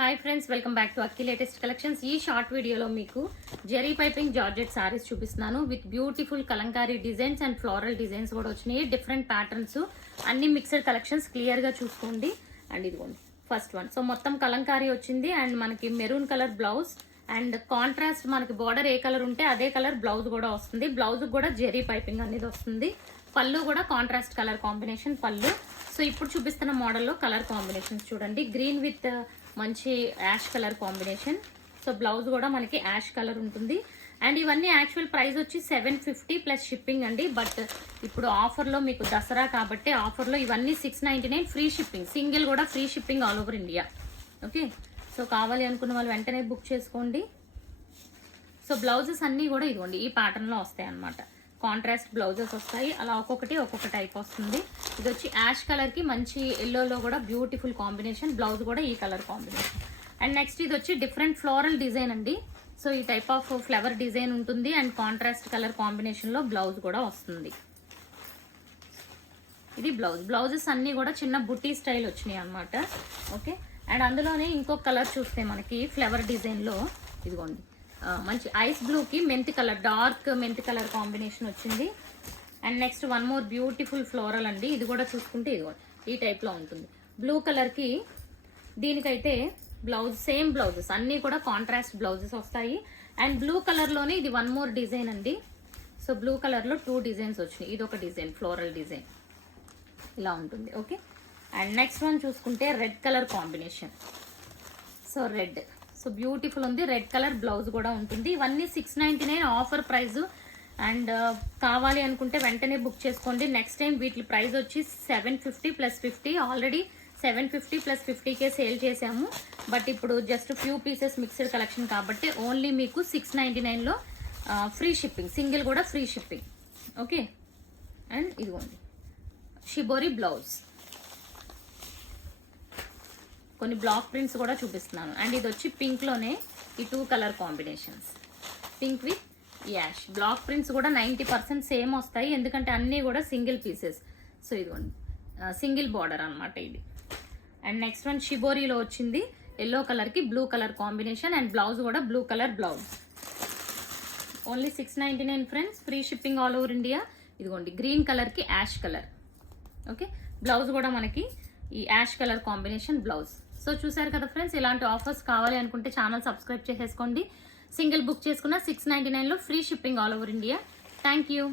Hi friends, welcome back to Akki latest collections. ఈ short వీడియోలో మీకు జెరీ పైపింగ్ జార్జెట్ సారీస్ చూపిస్తున్నాను with beautiful Kalamkari designs and floral designs కూడా వచ్చినాయి. డిఫరెంట్ ప్యాటర్న్స్ అన్ని మిక్స్డ్ కలెక్షన్స్ క్లియర్ గా చూసుకోండి. అండ్ ఇదిగోండి ఫస్ట్ వన్. సో మొత్తం కలంకారీ వచ్చింది అండ్ మనకి maroon colour blouse and contrast మనకి బార్డర్ ఏ కలర్ ఉంటే అదే కలర్ బ్లౌజ్ కూడా వస్తుంది. బ్లౌజ్ కూడా జెరీ పైపింగ్ అనేది వస్తుంది. పళ్ళు కూడా కాంట్రాస్ట్ కలర్ కాంబినేషన్ పళ్ళు. సో ఇప్పుడు చూపిస్తున్న మోడల్లో కలర్ కాంబినేషన్స్ చూడండి. గ్రీన్ విత్ మంచి ash colour combination. So blouse కూడా మనకి యాష్ కలర్ ఉంటుంది. అండ్ ఇవన్నీ యాక్చువల్ ప్రైస్ వచ్చి 750 ప్లస్ షిప్పింగ్ అండి. బట్ ఇప్పుడు ఆఫర్లో మీకు దసరా కాబట్టి ఆఫర్లో ఇవన్నీ 699 ఫ్రీ షిప్పింగ్. సింగిల్ కూడా free shipping all over India. Okay, so కావాలి అనుకున్న వాళ్ళు వెంటనే బుక్ చేసుకోండి. సో బ్లౌజెస్ అన్నీ కూడా ఇదిగోండి ఈ ప్యాటర్న్లో వస్తాయి అన్నమాట. కాంట్రాస్ట్ బ్లౌజెస్ వస్తాయి. అలా ఒక్కొక్క టైప్ వస్తుంది. ఇది వచ్చి యాష్ కలర్ కి మంచి ఎల్లోలో కూడా బ్యూటిఫుల్ కాంబినేషన్. బ్లౌజ్ కూడా ఈ కలర్ కాంబినేషన్. అండ్ నెక్స్ట్ ఇది వచ్చి డిఫరెంట్ ఫ్లోరల్ డిజైన్ అండి. సో ఈ టైప్ ఆఫ్ ఫ్లవర్ డిజైన్ ఉంటుంది అండ్ కాంట్రాస్ట్ కలర్ కాంబినేషన్ లో బ్లౌజ్ కూడా వస్తుంది. ఇది బ్లౌజ్. బ్లౌజెస్ అన్ని కూడా చిన్న బుట్టి స్టైల్ వచ్చినాయి అనమాట. ఓకే, అండ్ అందులోనే ఇంకొక కలర్ చూస్తే మనకి ఫ్లవర్ డిజైన్ లో ఇదిగోండి మంచి ఐస్ బ్లూ కి మెంతి కలర్, డార్క్ మెంతి కలర్ కాంబినేషన్ వచ్చింది. And next one more beautiful floral అండి. ఇది కూడా చూసుకుంటే ఇది ఈ టైప్ లో ఉంటుంది. బ్లూ కలర్ కి దీనికైతే బ్లౌజ్ సేమ్ బ్లౌజెస్ అన్ని కూడా కాంట్రాస్ట్ బ్లౌజెస్ వస్తాయి. అండ్ బ్లూ కలర్ లోనే ఇది వన్ మోర్ డిజైన్ అండి. సో బ్లూ కలర్ లో 2 డిజైన్స్ వచ్చినాయి. ఇది ఒక డిజైన్ ఫ్లోరల్ డిజైన్ ఇలా ఉంటుంది. ఓకే, అండ్ నెక్స్ట్ వన్ చూసుకుంటే red colour combination. So red, so beautiful ఉంది. రెడ్ కలర్ బ్లౌజ్ కూడా ఉంటుంది. ఇవన్నీ 699 ఆఫర్ ప్రైస్. అండ్ కావాలి అనుకుంటే వెంటనే బుక్ చేసుకోండి. నెక్స్ట్ టైం వీటి ప్రైస్ వచ్చి 750 ప్లస్ 50. ఆల్రెడీ 750 ప్లస్ 50కే సేల్ చేసాము. బట్ ఇప్పుడు just few pieces mixed collection కాబట్టి ఓన్లీ మీకు 699లో ఫ్రీ షిప్పింగ్. సింగిల్ కూడా ఫ్రీ షిప్పింగ్. ఓకే, అండ్ ఇదిగోండి షిబోరి బ్లౌజ్. కొన్ని బ్లాక్ ప్రింట్స్ కూడా చూపిస్తున్నాను. అండ్ ఇది వచ్చి పింక్ లోనే ఈ 2 colour combinations, pink with ash. Block prints కూడా 90% సేమ్ వస్తాయి ఎందుకంటే అన్నీ కూడా సింగిల్ పీసెస్. సో ఇదిగోండి సింగిల్ బార్డర్ అనమాట ఇది. అండ్ నెక్స్ట్ వన్ షిబోరీలో వచ్చింది ఎల్లో కలర్ కి blue colour combination and blouse కూడా blue colour blouse. Only 699 friends, free shipping all over India. ఇదిగోండి గ్రీన్ కలర్ కి యాష్ కలర్. ఓకే, బ్లౌజ్ కూడా మనకి ఈ ash colour combination blouse. So చూసారు కదా ఫ్రెండ్స్, ఇలాంటి ఆఫర్స్ కావాలి అనుకుంటే ఛానల్ సబ్స్క్రైబ్ చేసేసుకోండి. సింగిల్ బుక్ చేసుకున్న 699లో free shipping all over India. Thank you.